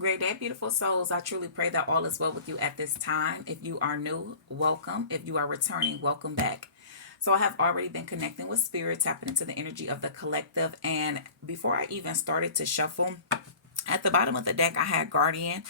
Great day, beautiful souls. I truly pray that all is well with you at this time. If you are new, welcome. If you are returning, welcome back. So, I have already been connecting with spirit, tapping into the energy of the collective. And before I even started to shuffle, at the bottom of the deck I had guardian.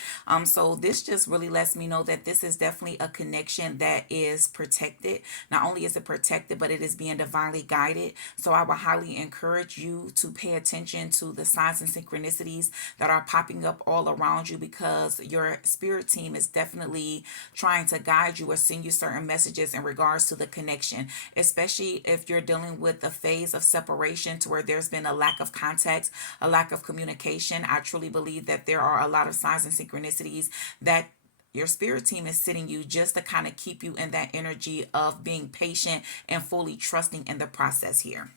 So this just really lets me know that this is definitely a connection that is protected. Not only is it protected, but it is being divinely guided. So I would highly encourage you to pay attention to the signs and synchronicities that are popping up all around you, because your spirit team is definitely trying to guide you or send you certain messages in regards to the connection, especially if you're dealing with a phase of separation to where there's been a lack of contact, a lack of communication. I truly believe that there are a lot of signs and synchronicities that your spirit team is sitting you just to kind of keep you in that energy of being patient and fully trusting in the process here.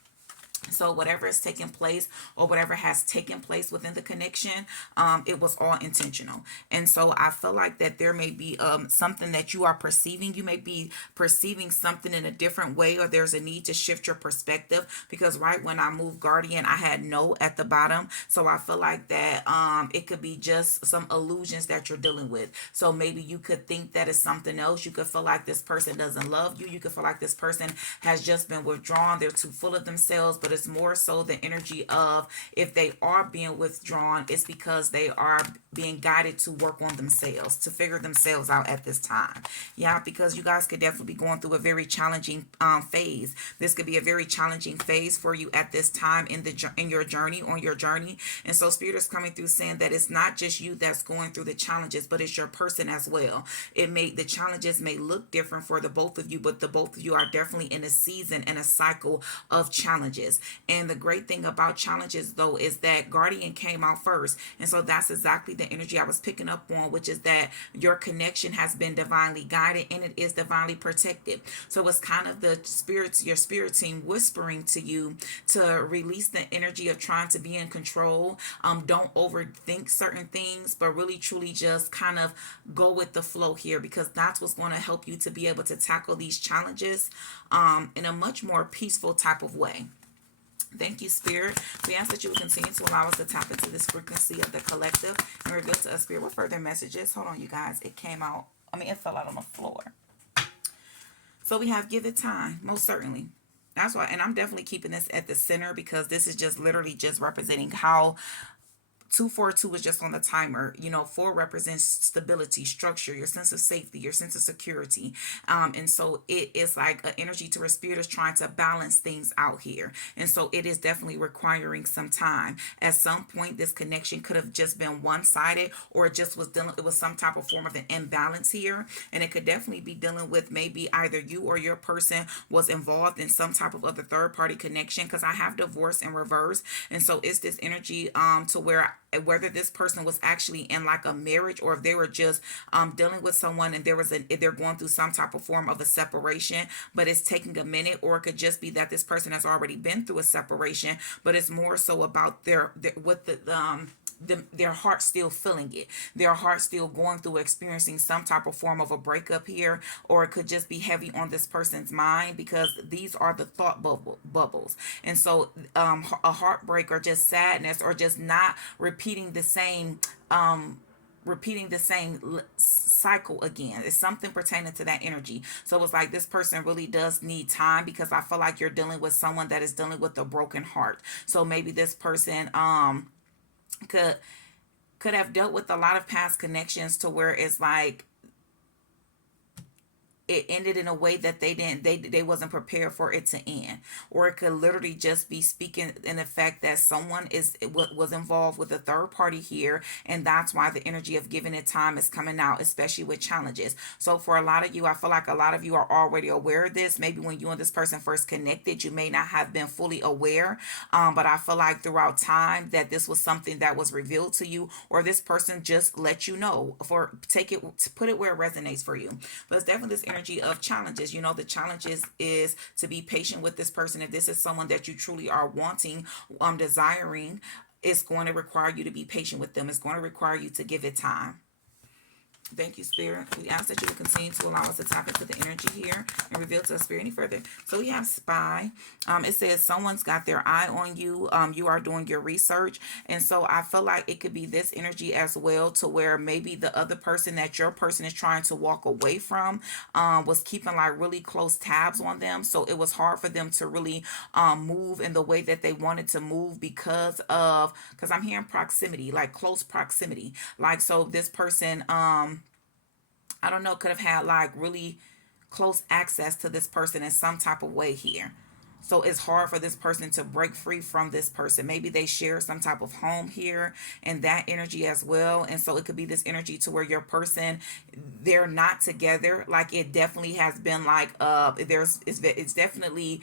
So whatever is taking place or whatever has taken place within the connection, it was all intentional. And so I feel like that there may be something that you are perceiving. You may be perceiving something in a different way, or there's a need to shift your perspective, because right when I moved guardian, I had no at the bottom. So I feel like that it could be just some illusions that you're dealing with. So maybe you could think that it's something else. You could feel like this person doesn't love you. You could feel like this person has just been withdrawn. They're too full of themselves, but it's more so the energy of, if they are being withdrawn, it's because they are being guided to work on themselves, to figure themselves out at this time. Yeah, because you guys could definitely be going through a very challenging phase. This could be a very challenging phase for you at this time in your journey, on your journey. And so spirit is coming through saying that it's not just you that's going through the challenges, but it's your person as well. The challenges may look different for the both of you, but the both of you are definitely in a season and a cycle of challenges. And the great thing about challenges, though, is that guardian came out first. And so that's exactly the energy I was picking up on, which is that your connection has been divinely guided and it is divinely protected. So it's kind of the spirits, your spirit team whispering to you to release the energy of trying to be in control. Don't overthink certain things, but really truly just kind of go with the flow here, because that's what's going to help you to be able to tackle these challenges in a much more peaceful type of way. Thank you, Spirit. We ask that you will continue to allow us to tap into this frequency of the collective and reveal to us, Spirit, what further messages. Hold on, you guys. It came out. It fell out on the floor. So we have give it time, most certainly. That's why, and I'm definitely keeping this at the center, because this is just literally just representing how 242 is just on the timer. 4 represents stability, structure, your sense of safety, your sense of security. And so it is like an energy to where spirit is trying to balance things out here. And so it is definitely requiring some time. At some point, this connection could have just been one-sided, or it was some type of form of an imbalance here. And it could definitely be dealing with maybe either you or your person was involved in some type of other third-party connection, because I have divorce in reverse. And so it's this energy to whether this person was actually in like a marriage, or if they were just dealing with someone and they're going through some type of form of a separation, but it's taking a minute. Or it could just be that this person has already been through a separation, but it's more so about their heart still feeling it, their heart still going through experiencing some type of form of a breakup here. Or it could just be heavy on this person's mind, because these are the thought bubbles. And so a heartbreak, or just sadness, or just not repeating the same cycle again. It's something pertaining to that energy. So it's like this person really does need time, because I feel like you're dealing with someone that is dealing with a broken heart. So maybe this person could have dealt with a lot of past connections, to where it's like it ended in a way that they wasn't prepared for it to end. Or it could literally just be speaking in the fact that someone was involved with a third party here, and that's why the energy of giving it time is coming out, especially with challenges. So for a lot of you, I feel like a lot of you are already aware of this. Maybe when you and this person first connected, you may not have been fully aware, but I feel like throughout time that this was something that was revealed to you, or this person just let you know. Put it where it resonates for you. But it's definitely this energy of challenges. The challenges is to be patient with this person. If this is someone that you truly are wanting, desiring, it's going to require you to be patient with them. It's going to require you to give it time. Thank you, Spirit. We ask that you will continue to allow us to tap into the energy here and reveal to us, Spirit, any further. So we have spy. It says someone's got their eye on you. You are doing your research. And so I feel like it could be this energy as well, to where maybe the other person that your person is trying to walk away from was keeping like really close tabs on them. So it was hard for them to really move in the way that they wanted to move because I'm hearing proximity, like close proximity. Like, so this person, I don't know, could have had like really close access to this person in some type of way here. So it's hard for this person to break free from this person. Maybe they share some type of home here and that energy as well. And so it could be this energy to where your person, they're not together. Like it definitely has been like it's definitely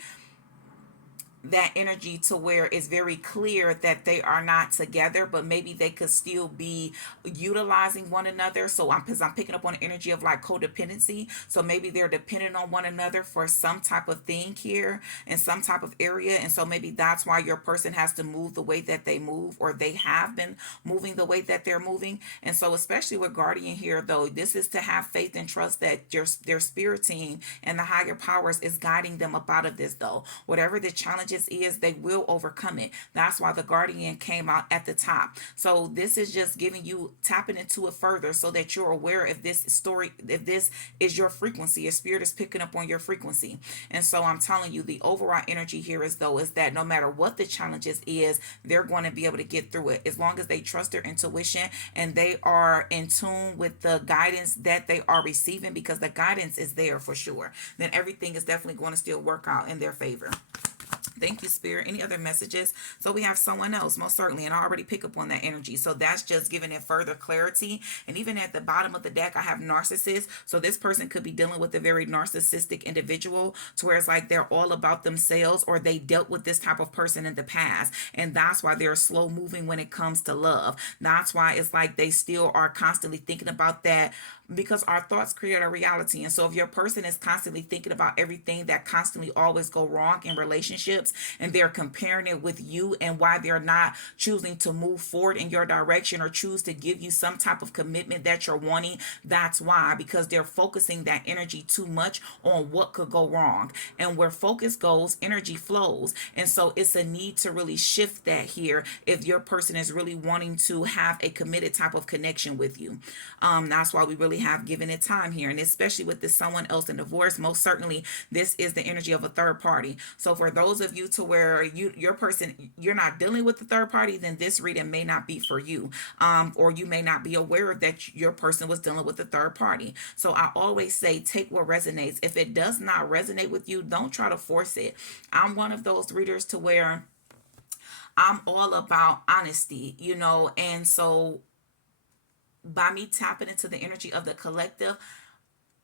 that energy to where it's very clear that they are not together, but maybe they could still be utilizing one another. So because I'm picking up on the energy of like codependency. So maybe they're dependent on one another for some type of thing here in some type of area. And so maybe that's why your person has to move the way that they move, or they have been moving the way that they're moving. And so especially with Guardian here, though, this is to have faith and trust that their spirit team and the higher powers is guiding them up out of this, though. Whatever the challenges is, they will overcome it. That's why the Guardian came out at the top. So this is just giving you, tapping into it further, so that you're aware if this story, if this is your frequency, your spirit is picking up on your frequency. And so I'm telling you, the overall energy here is that no matter what the challenges is, they're going to be able to get through it as long as they trust their intuition and they are in tune with the guidance that they are receiving, because the guidance is there for sure. Then everything is definitely going to still work out in their favor. Thank you, Spirit. Any other messages? So we have someone else, most certainly, and I already pick up on that energy. So that's just giving it further clarity. And even at the bottom of the deck, I have narcissist. So this person could be dealing with a very narcissistic individual, to where it's like they're all about themselves, or they dealt with this type of person in the past. And that's why they're slow moving when it comes to love. That's why it's like they still are constantly thinking about that, because our thoughts create a reality. And so if your person is constantly thinking about everything that constantly always go wrong in relationships, and they're comparing it with you, and why they're not choosing to move forward in your direction or choose to give you some type of commitment that you're wanting, that's why, because they're focusing that energy too much on what could go wrong. And where focus goes, energy flows. And so it's a need to really shift that here if your person is really wanting to have a committed type of connection with you. That's why we really have given it time here. And especially with this someone else in divorce, most certainly this is the energy of a third party. So for those of you to where your person, you're not dealing with the third party, then this reading may not be for you. Or you may not be aware that your person was dealing with the third party. So I always say, take what resonates. If it does not resonate with you, don't try to force it. I'm one of those readers to where I'm all about honesty, and so by me tapping into the energy of the collective,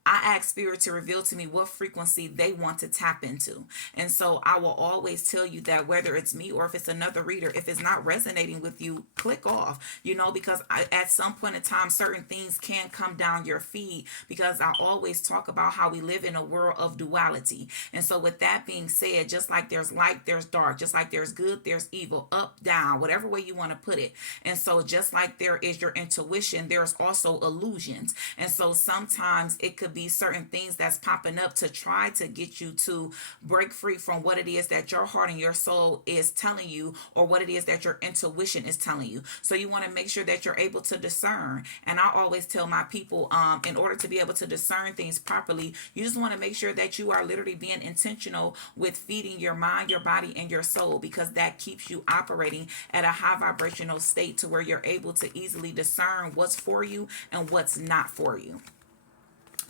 I ask Spirit to reveal to me what frequency they want to tap into. And so I will always tell you that whether it's me or if it's another reader, if it's not resonating with you, click off, because at some point in time, certain things can come down your feed, because I always talk about how we live in a world of duality. And so with that being said, just like there's light, there's dark, just like there's good, there's evil, up, down, whatever way you want to put it. And so just like there is your intuition, there's also illusions. And so sometimes it could be certain things that's popping up to try to get you to break free from what it is that your heart and your soul is telling you, or what it is that your intuition is telling you. So you want to make sure that you're able to discern. And I always tell my people, in order to be able to discern things properly, you just want to make sure that you are literally being intentional with feeding your mind, your body, and your soul, because that keeps you operating at a high vibrational state to where you're able to easily discern what's for you and what's not for you.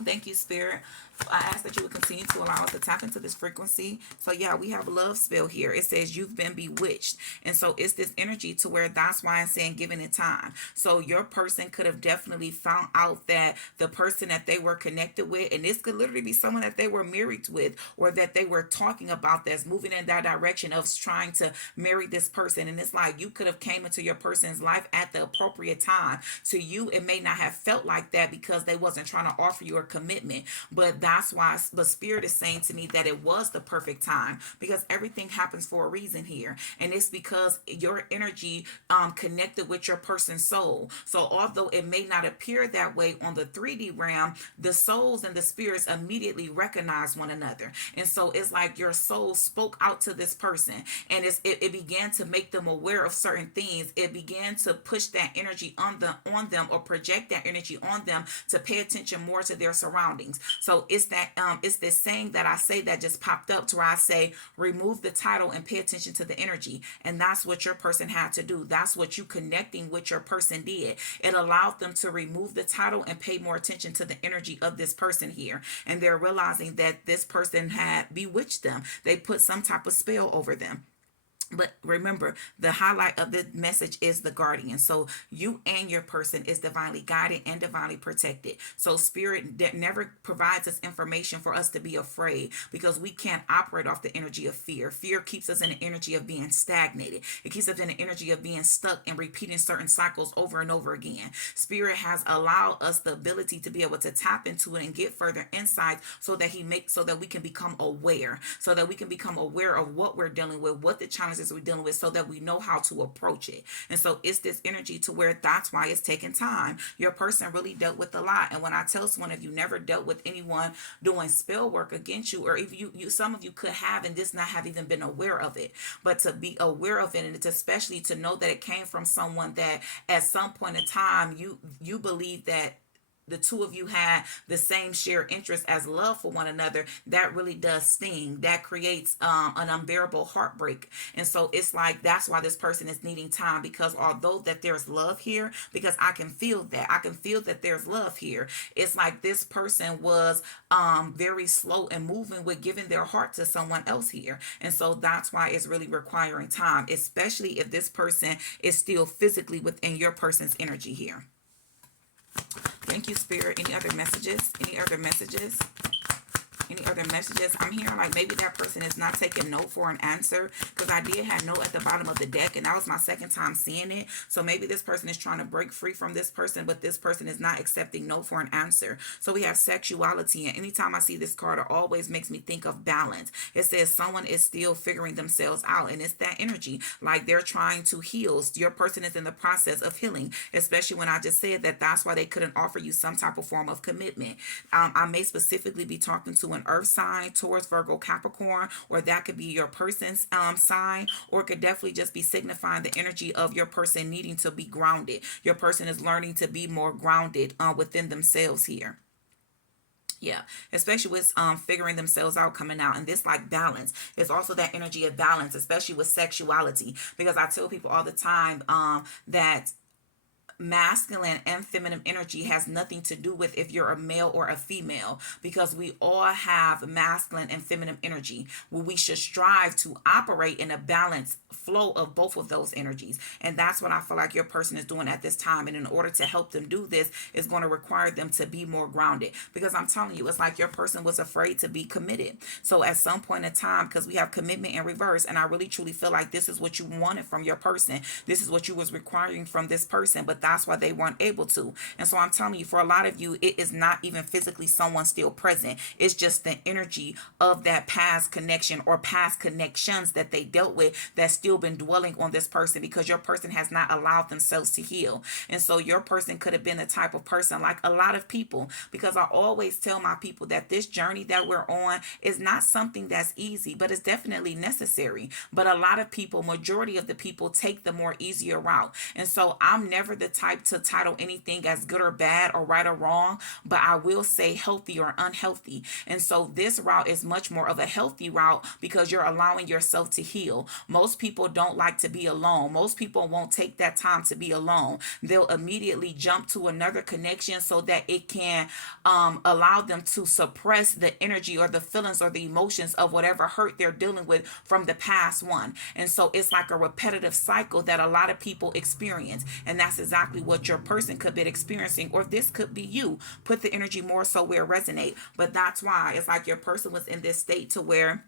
Thank you, Spirit. I ask that you would continue to allow us to tap into this frequency. So yeah, we have love spell here. It says you've been bewitched. And so it's this energy to where that's why I'm saying giving it time. So your person could have definitely found out that the person that they were connected with, and this could literally be someone that they were married with, or that they were talking about that's moving in that direction of trying to marry this person. And it's like you could have came into your person's life at the appropriate time. To you, it may not have felt like that because they wasn't trying to offer you a commitment. But that's why the spirit is saying to me that it was the perfect time, because everything happens for a reason here. And it's because your energy connected with your person's soul. So although it may not appear that way on the 3D realm, the souls and the spirits immediately recognize one another. And so it's like your soul spoke out to this person, and it began to make them aware of certain things. It began to push that energy on them, or project that energy on them to pay attention more to their surroundings. So it's this saying that I say that just popped up, to where I say, remove the title and pay attention to the energy. And that's what your person had to do. That's what you connecting with your person did. It allowed them to remove the title and pay more attention to the energy of this person here. And they're realizing that this person had bewitched them. They put some type of spell over them. But remember, the highlight of the message is the guardian. So you and your person is divinely guided and divinely protected. So spirit never provides us information for us to be afraid, because we can't operate off the energy of fear. Fear keeps us in the energy of being stagnated. It keeps us in the energy of being stuck and repeating certain cycles over and over again. Spirit has allowed us the ability to be able to tap into it and get further insights, so that we can become aware, so that we can become aware of what we're dealing with, what the challenges we're dealing with, so that we know how to approach it. And so it's this energy to where that's why it's taking time. Your person really dealt with a lot. And when I tell someone, if you never dealt with anyone doing spell work against you, or if you some of you could have and just not have even been aware of it, but to be aware of it, and it's especially to know that it came from someone that at some point in time you believe that the two of you had the same shared interest as love for one another, that really does sting. That creates an unbearable heartbreak. And so it's like, that's why this person is needing time, because although that there's love here, because I can feel that there's love here, it's like this person was very slow and moving with giving their heart to someone else here. And so that's why it's really requiring time, especially if this person is still physically within your person's energy here. Thank you, Spirit. Any other messages? Any other messages? Any other messages? I'm hearing like maybe that person is not taking no for an answer, because I did have no at the bottom of the deck, and that was my second time seeing it. So maybe this person is trying to break free from this person, but this person is not accepting no for an answer. So we have sexuality, and anytime I see this card, it always makes me think of balance. It says someone is still figuring themselves out, and it's that energy like they're trying to heal. Your person is in the process of healing, especially when I just said that that's why they couldn't offer you some type of form of commitment. I may specifically be talking to an earth sign, Taurus, Virgo, Capricorn, or that could be your person's sign, or it could definitely just be signifying the energy of your person needing to be grounded. Your person is learning to be more grounded within themselves here. Yeah, especially with figuring themselves out, coming out. And this like balance is also that energy of balance, especially with sexuality, because I tell people all the time that masculine and feminine energy has nothing to do with if you're a male or a female, because we all have masculine and feminine energy. Well, we should strive to operate in a balanced flow of both of those energies. And that's what I feel like your person is doing at this time. And in order to help them do this, is going to require them to be more grounded, because I'm telling you, it's like your person was afraid to be committed. So at some point in time, because we have commitment in reverse, and I really truly feel like this is what you wanted from your person. This is what you was requiring from this person, but that's why they weren't able to. And so I'm telling you, for a lot of you, it is not even physically someone still present. It's just the energy of that past connection or past connections that they dealt with that's still been dwelling on this person, because your person has not allowed themselves to heal. And so your person could have been the type of person like a lot of people, because I always tell my people that this journey that we're on is not something that's easy, but it's definitely necessary. But a lot of people, majority of the people, take the more easier route. And so I'm never the type to title anything as good or bad or right or wrong, but I will say healthy or unhealthy. And so this route is much more of a healthy route, because you're allowing yourself to heal. Most people don't like to be alone. Most people won't take that time to be alone. They'll immediately jump to another connection so that it can allow them to suppress the energy or the feelings or the emotions of whatever hurt they're dealing with from the past one. And so it's like a repetitive cycle that a lot of people experience. And that's exactly what your person could be experiencing, or this could be you. Put the energy more so where it resonate. But that's why it's like your person was in this state to where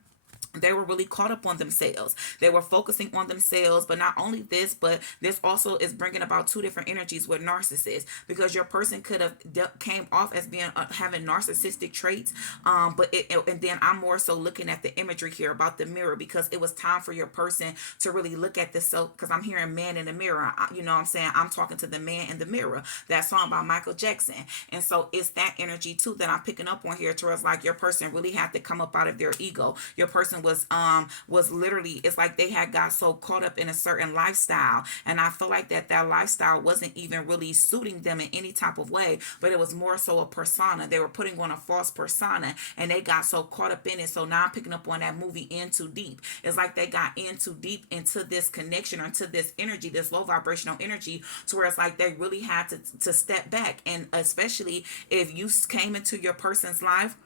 They were really caught up on themselves. They were focusing on themselves. But not only this, but this also is bringing about two different energies with narcissists, because your person could have came off as being having narcissistic traits. And then I'm more so looking at the imagery here about the mirror, because it was time for your person to really look at the self. Because I'm hearing man in the mirror. You know what I'm saying? I'm talking to the man in the mirror. That song by Michael Jackson. And so it's that energy too that I'm picking up on here, towards like your person really had to come up out of their ego. Your person was literally, it's like they had got so caught up in a certain lifestyle, and I feel like that lifestyle wasn't even really suiting them in any type of way, but it was more so a persona. They were putting on a false persona, and they got so caught up in it. So now I'm picking up on that movie In Too Deep. It's like they got in too deep into this connection, or into this energy, this low vibrational energy, to where it's like they really had to step back. And especially if you came into your person's life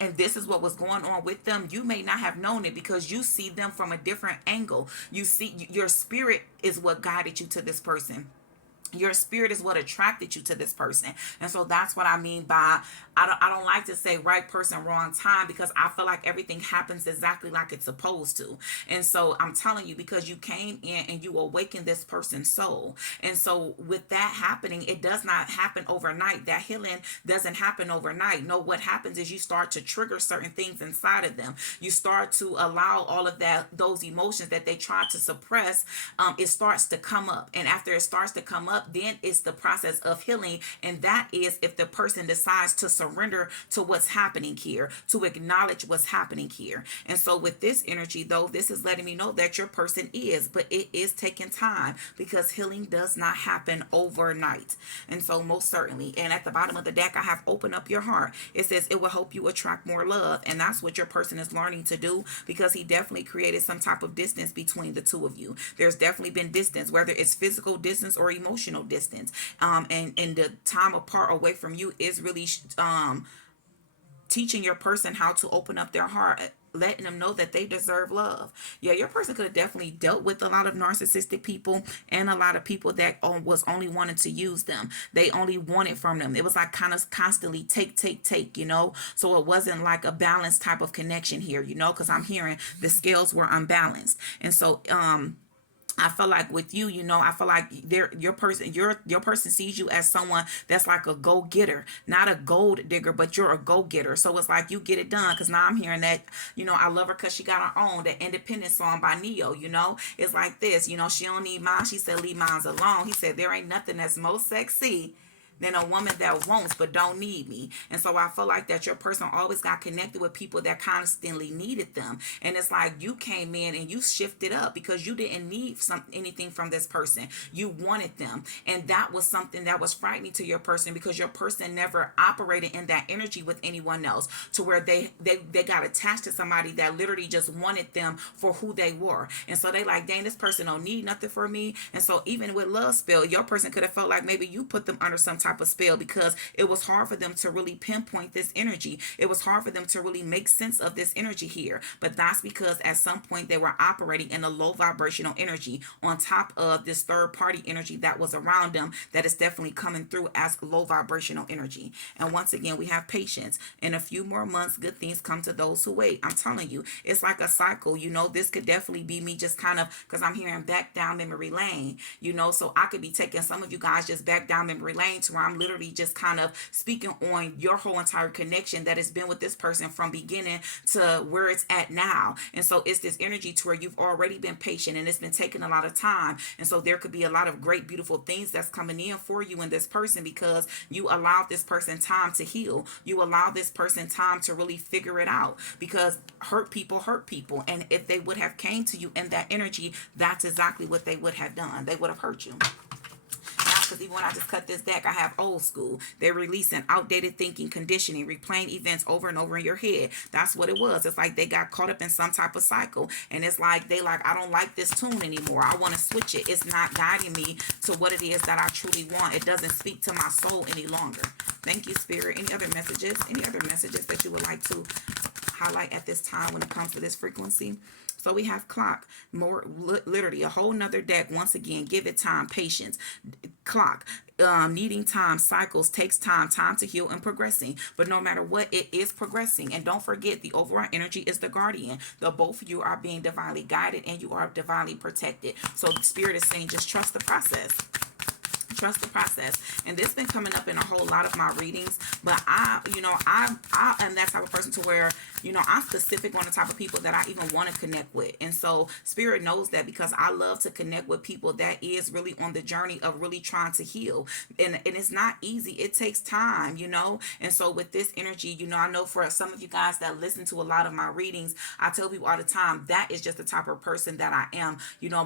and this is what was going on with them, you may not have known it, because you see them from a different angle. You see, your spirit is what guided you to this person. Your spirit is what attracted you to this person. And so that's what I mean by, I don't like to say right person, wrong time, because I feel like everything happens exactly like it's supposed to. And so I'm telling you, because you came in and you awakened this person's soul. And so with that happening, it does not happen overnight. That healing doesn't happen overnight. No, what happens is you start to trigger certain things inside of them. You start to allow all of those emotions that they try to suppress. It starts to come up. And after it starts to come up, then it's the process of healing. And that is if the person decides to surrender to what's happening here, to acknowledge what's happening here. And so with this energy, though, this is letting me know that your person is, but it is taking time, because healing does not happen overnight. And so most certainly, and at the bottom of the deck, I have open up your heart. It says it will help you attract more love. And that's what your person is learning to do, because he definitely created some type of distance between the two of you. There's definitely been distance, whether it's physical distance or emotional distance. And the time apart away from you is really teaching your person how to open up their heart, letting them know that they deserve love. Yeah, your person could have definitely dealt with a lot of narcissistic people, and a lot of people that was only wanting to use them. They only wanted from them. It was like kind of constantly take, you know? So it wasn't like a balanced type of connection here, you know, because I'm hearing the scales were unbalanced. And so, I feel like with you, you know, I feel like your person sees you as someone that's like a go-getter, not a gold digger, but you're a go-getter. So it's like you get it done. Because now I'm hearing that, you know, I love her because she got her own, that independent song by Neo, you know. It's like this, you know, she don't need mine. She said, leave mine alone. He said, there ain't nothing that's most sexy than a woman that wants but don't need me. And so I feel like that your person always got connected with people that constantly needed them. And it's like you came in and you shifted up, because you didn't need anything from this person. You wanted them. And that was something that was frightening to your person, because your person never operated in that energy with anyone else, to where they got attached to somebody that literally just wanted them for who they were. And so they like, dang, this person don't need nothing for me. And so even with love spell, your person could have felt like maybe you put them under some type of spell, because it was hard for them to really pinpoint this energy. It was hard for them to really make sense of this energy here. But that's because at some point they were operating in a low vibrational energy on top of this third party energy that was around them, that is definitely coming through as low vibrational energy. And once again, we have patience. In a few more months, good things come to those who wait. I'm telling you, it's like a cycle. You know, this could definitely be me just kind of, because I'm hearing back down memory lane, you know, so I could be taking some of you guys just back down memory lane, to where I'm literally just kind of speaking on your whole entire connection that has been with this person from beginning to where it's at now. And so it's this energy to where you've already been patient, and it's been taking a lot of time. And so there could be a lot of great, beautiful things that's coming in for you and this person, because you allowed this person time to heal. You allow this person time to really figure it out, because hurt people. And if they would have came to you in that energy, that's exactly what they would have done. They would have hurt you. Because even when I just cut this deck, I have old school. They're releasing outdated thinking, conditioning, replaying events over and over in your head. That's what it was. It's like they got caught up in some type of cycle. And it's like, I don't like this tune anymore. I want to switch it. It's not guiding me to what it is that I truly want. It doesn't speak to my soul any longer. Thank you, Spirit. Any other messages? Any other messages that you would like to highlight at this time when it comes to this frequency? So we have clock, more literally a whole nother deck. Once again, give it time, patience. Clock. needing time, cycles, takes time to heal and progressing. But no matter what, it is progressing. And don't forget, the overall energy is the guardian. The both of you are being divinely guided and you are divinely protected. So the spirit is saying just trust the process. Trust the process. And this been coming up in a whole lot of my readings, but I am that type of person to where, I'm specific on the type of people that I even want to connect with. And so spirit knows that, because I love to connect with people that is really on the journey of really trying to heal. And it's not easy. It takes time, And so with this energy, I know for some of you guys that listen to a lot of my readings, I tell people all the time, that is just the type of person that I am.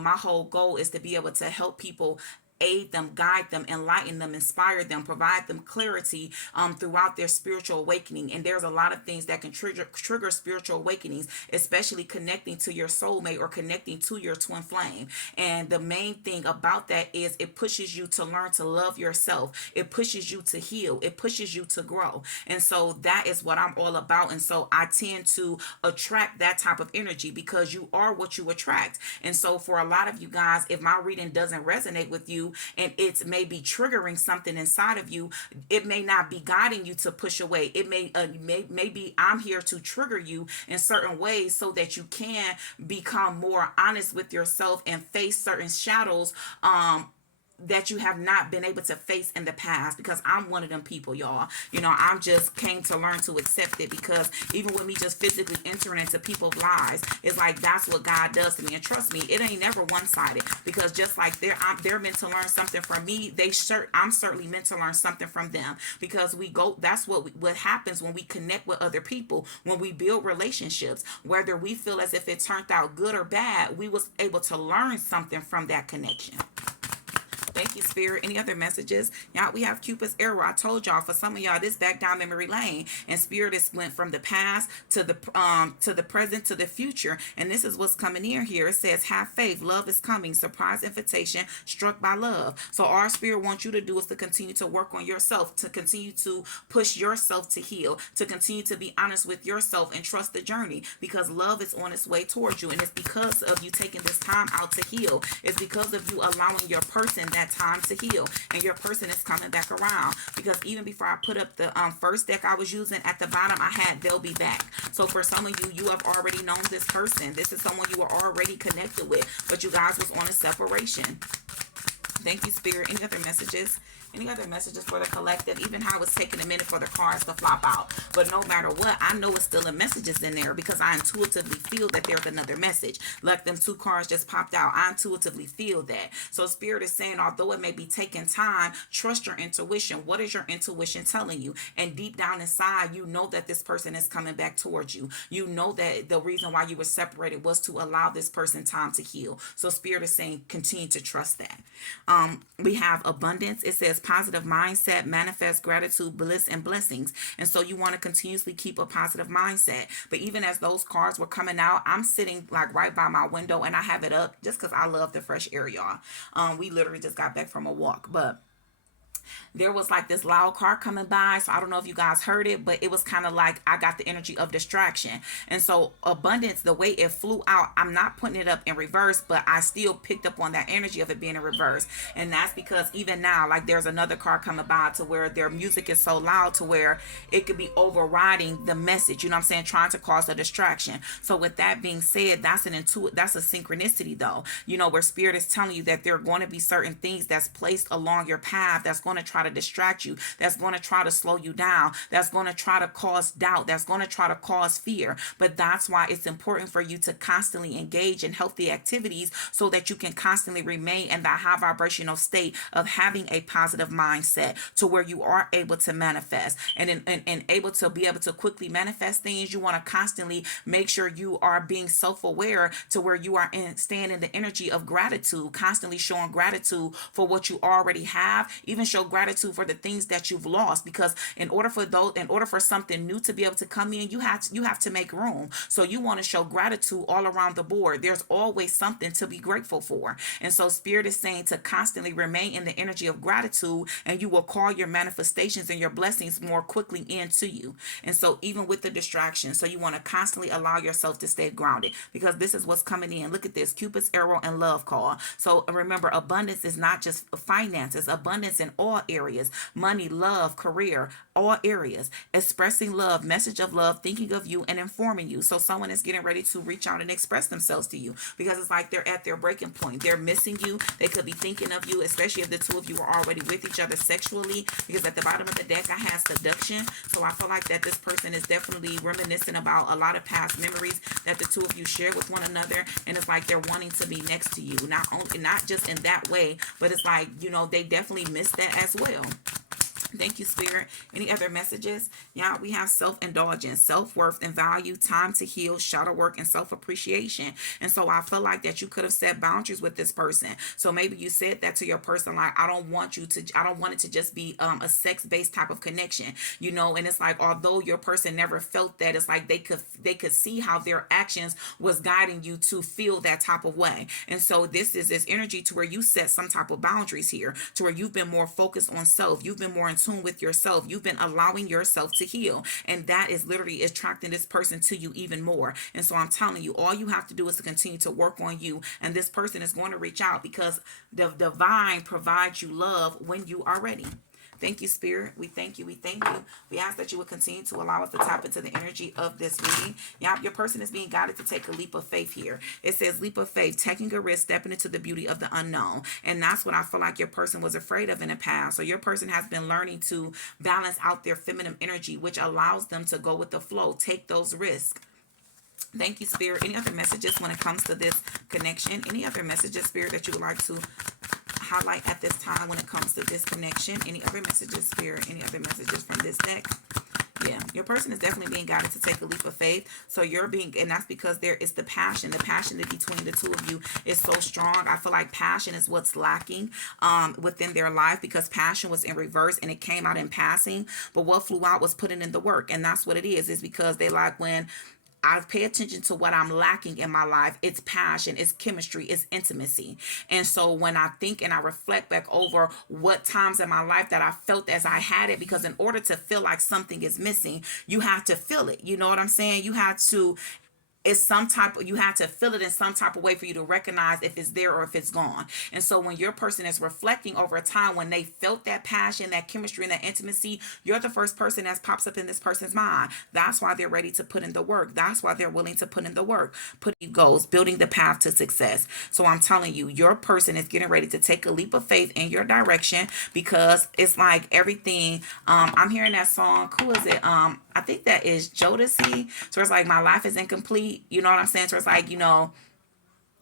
My whole goal is to be able to help people, aid them, guide them, enlighten them, inspire them, provide them clarity throughout their spiritual awakening. And there's a lot of things that can trigger spiritual awakenings, especially connecting to your soulmate or connecting to your twin flame. And the main thing about that is it pushes you to learn to love yourself. It pushes you to heal. It pushes you to grow. And so that is what I'm all about. And so I tend to attract that type of energy, because you are what you attract. And so for a lot of you guys, if my reading doesn't resonate with you, and it's maybe triggering something inside of you, it may not be guiding you to push away. It maybe I'm here to trigger you in certain ways so that you can become more honest with yourself and face certain shadows that you have not been able to face in the past. Because I'm one of them people, y'all. I'm just came to learn to accept it, because even with me just physically entering into people's lives, it's like that's what God does to me. And trust me, it ain't never one-sided, because just like they're meant to learn something from me, I'm certainly meant to learn something from them, because that's what happens when we connect with other people, when we build relationships, whether we feel as if it turned out good or bad, we was able to learn something from that connection. Thank you, Spirit. Any other messages? Y'all, we have Cupid's arrow. I told y'all, for some of y'all, this back down memory lane, and Spirit is went from the past to the present to the future. And this is what's coming in here. It says, have faith. Love is coming. Surprise invitation struck by love. So our Spirit wants you to do is to continue to work on yourself, to continue to push yourself to heal, to continue to be honest with yourself and trust the journey, because love is on its way towards you. And it's because of you taking this time out to heal. It's because of you allowing your person that time to heal, and your person is coming back around. Because even before I put up the first deck I was using, at the bottom I had they'll be back. So for some of you have already known this person. This is someone you were already connected with, but you guys was on a separation. Thank you, Spirit. Any other messages? Any other messages for the collective? Even how it's taking a minute for the cards to flop out. But no matter what, I know it's still a messages in there, because I intuitively feel that there's another message. Like them two cards just popped out. I intuitively feel that. So Spirit is saying, although it may be taking time, trust your intuition. What is your intuition telling you? And deep down inside, you know that this person is coming back towards you. You know that the reason why you were separated was to allow this person time to heal. So Spirit is saying, continue to trust that. We have abundance. It says positive mindset, manifest gratitude, bliss, and blessings. And so you want to continuously keep a positive mindset. But even as those cards were coming out, I'm sitting like right by my window, and I have it up just because I love the fresh air, y'all. We literally just got back from a walk, but there was like this loud car coming by. So I don't know if you guys heard it, but it was kind of like I got the energy of distraction. And so abundance, the way it flew out, I'm not putting it up in reverse, but I still picked up on that energy of it being in reverse. And that's because even now, like there's another car coming by to where their music is so loud to where it could be overriding the message, you know what I'm saying, trying to cause a distraction. So with that being said, that's a synchronicity though, where Spirit is telling you that there are going to be certain things that's placed along your path that's going to try to distract you, that's going to try to slow you down, that's going to try to cause doubt, that's going to try to cause fear. But that's why it's important for you to constantly engage in healthy activities so that you can constantly remain in that high vibrational state of having a positive mindset to where you are able to manifest and able to be able to quickly manifest things. You want to constantly make sure you are being self-aware to where you are staying in the energy of gratitude, constantly showing gratitude for what you already have. Even show gratitude gratitude for the things that you've lost, because in order for something new to be able to come in, you have to make room. So you want to show gratitude all around the board. There's always something to be grateful for. And so spirit is saying to constantly remain in the energy of gratitude, and you will call your manifestations and your blessings more quickly into you. And so even with the distractions, so you want to constantly allow yourself to stay grounded, because this is what's coming in. Look at this: Cupid's arrow and love call. So remember, abundance is not just finances. Abundance in all areas: money, love, career, all areas. Expressing love, message of love, thinking of you, and informing you. So someone is getting ready to reach out and express themselves to you, because it's like they're at their breaking point. They're missing you. They could be thinking of you, especially if the two of you are already with each other sexually, because at the bottom of the deck I have seduction. So I feel like that this person is definitely reminiscing about a lot of past memories that the two of you share with one another, and it's like they're wanting to be next to you, not just in that way, but it's like, they definitely miss that as well. Thank you, Spirit. Any other messages? Yeah, we have self-indulgence, self-worth and value, time to heal, shadow work, and self-appreciation. And so I feel like that you could have set boundaries with this person. So maybe you said that to your person, like, I don't want it to just be a sex-based type of connection, and it's like, although your person never felt that, it's like they could see how their actions was guiding you to feel that type of way. And so this is this energy to where you set some type of boundaries here, to where you've been more focused on self. You've been more in tune with yourself. You've been allowing yourself to heal. And that is literally attracting this person to you even more. And so I'm telling you, all you have to do is to continue to work on you. And this person is going to reach out, because the divine provides you love when you are ready. Thank you, Spirit. We thank you. We thank you. We ask that you would continue to allow us to tap into the energy of this reading. Yeah, your person is being guided to take a leap of faith here. It says leap of faith, taking a risk, stepping into the beauty of the unknown. And that's what I feel like your person was afraid of in the past. So your person has been learning to balance out their feminine energy, which allows them to go with the flow, take those risks. Thank you, Spirit. Any other messages when it comes to this connection? Any other messages, Spirit, that you would like to highlight at this time when it comes to this connection? Any other messages, Spirit? Any other messages from this deck? Yeah, your person is definitely being guided to take a leap of faith. So and that's because there is the passion that between the two of you is so strong. I feel like passion is what's lacking within their life, because passion was in reverse and it came out in passing. But what flew out was putting in the work. And that's what it is because they like, when I pay attention to what I'm lacking in my life, it's passion, it's chemistry, it's intimacy. And so when I think and I reflect back over what times in my life that I felt as I had it, because in order to feel like something is missing, you have to feel it. You know what I'm saying? You have to you have to feel it in some type of way for you to recognize if it's there or if it's gone. And so when your person is reflecting over a time when they felt that passion, that chemistry, and that intimacy, you're the first person that pops up in this person's mind. That's why they're ready to put in the work. That's why they're willing to put in the work. Putting goals, building the path to success. So I'm telling you, your person is getting ready to take a leap of faith in your direction, because it's like everything. I'm hearing that song. Who is it? I think that is Jodeci. So it's like, my life is incomplete. You know what I'm saying? So it's like,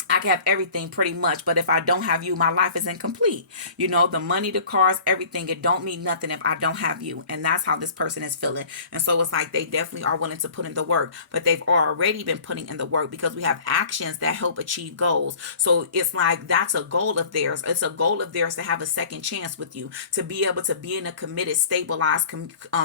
I can have everything pretty much, but if I don't have you, my life is incomplete. The money, the cars, everything, it don't mean nothing if I don't have you. And that's how this person is feeling. And so it's like they definitely are willing to put in the work, but they've already been putting in the work, because we have actions that help achieve goals. So it's like that's a goal of theirs. It's a goal of theirs to have a second chance with you, to be able to be in a committed, stabilized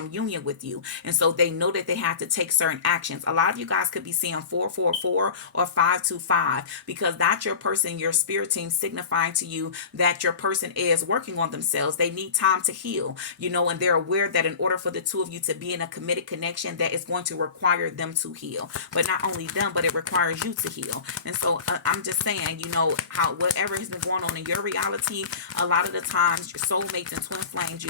union with you. And so they know that they have to take certain actions. A lot of you guys could be seeing 444 or 525, because that's your person, your spirit team signifying to you that your person is working on themselves. They need time to heal, and they're aware that in order for the two of you to be in a committed connection, that is going to require them to heal. But not only them, but it requires you to heal. And so I'm just saying, how whatever has been going on in your reality, a lot of the times your soulmates and twin flames,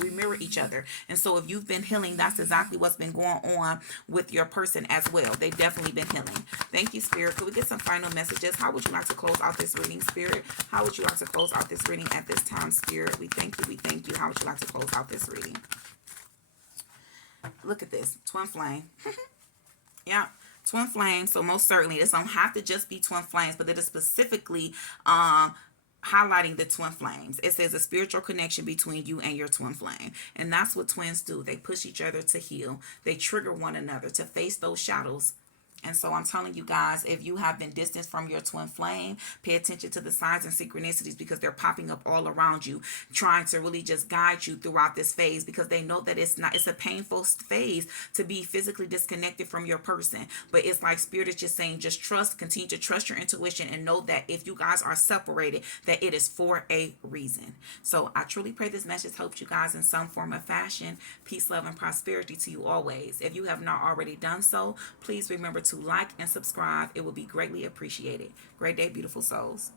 we mirror each other. And so if you've been healing, that's exactly what's been going on with your person as well. They've definitely been healing. Thank you, Spirit. Could we get some final messages? How would you like to close out this reading, Spirit? How would you like to close out this reading at this time, Spirit? We thank you. We thank you. How would you like to close out this reading? Look at this. Twin flame. Yeah. Twin flame. So most certainly, this don't have to just be twin flames, but it is specifically highlighting the twin flames. It says a spiritual connection between you and your twin flame. And that's what twins do. They push each other to heal. They trigger one another to face those shadows And so I'm telling you guys, if you have been distanced from your twin flame, pay attention to the signs and synchronicities, because they're popping up all around you, trying to really just guide you throughout this phase, because they know that it's a painful phase to be physically disconnected from your person. But it's like Spirit is just saying, just trust, continue to trust your intuition, and know that if you guys are separated, that it is for a reason. So I truly pray this message helped you guys in some form or fashion. Peace, love, and prosperity to you always. If you have not already done so, please remember to like and subscribe. It will be greatly appreciated. Great day, beautiful souls.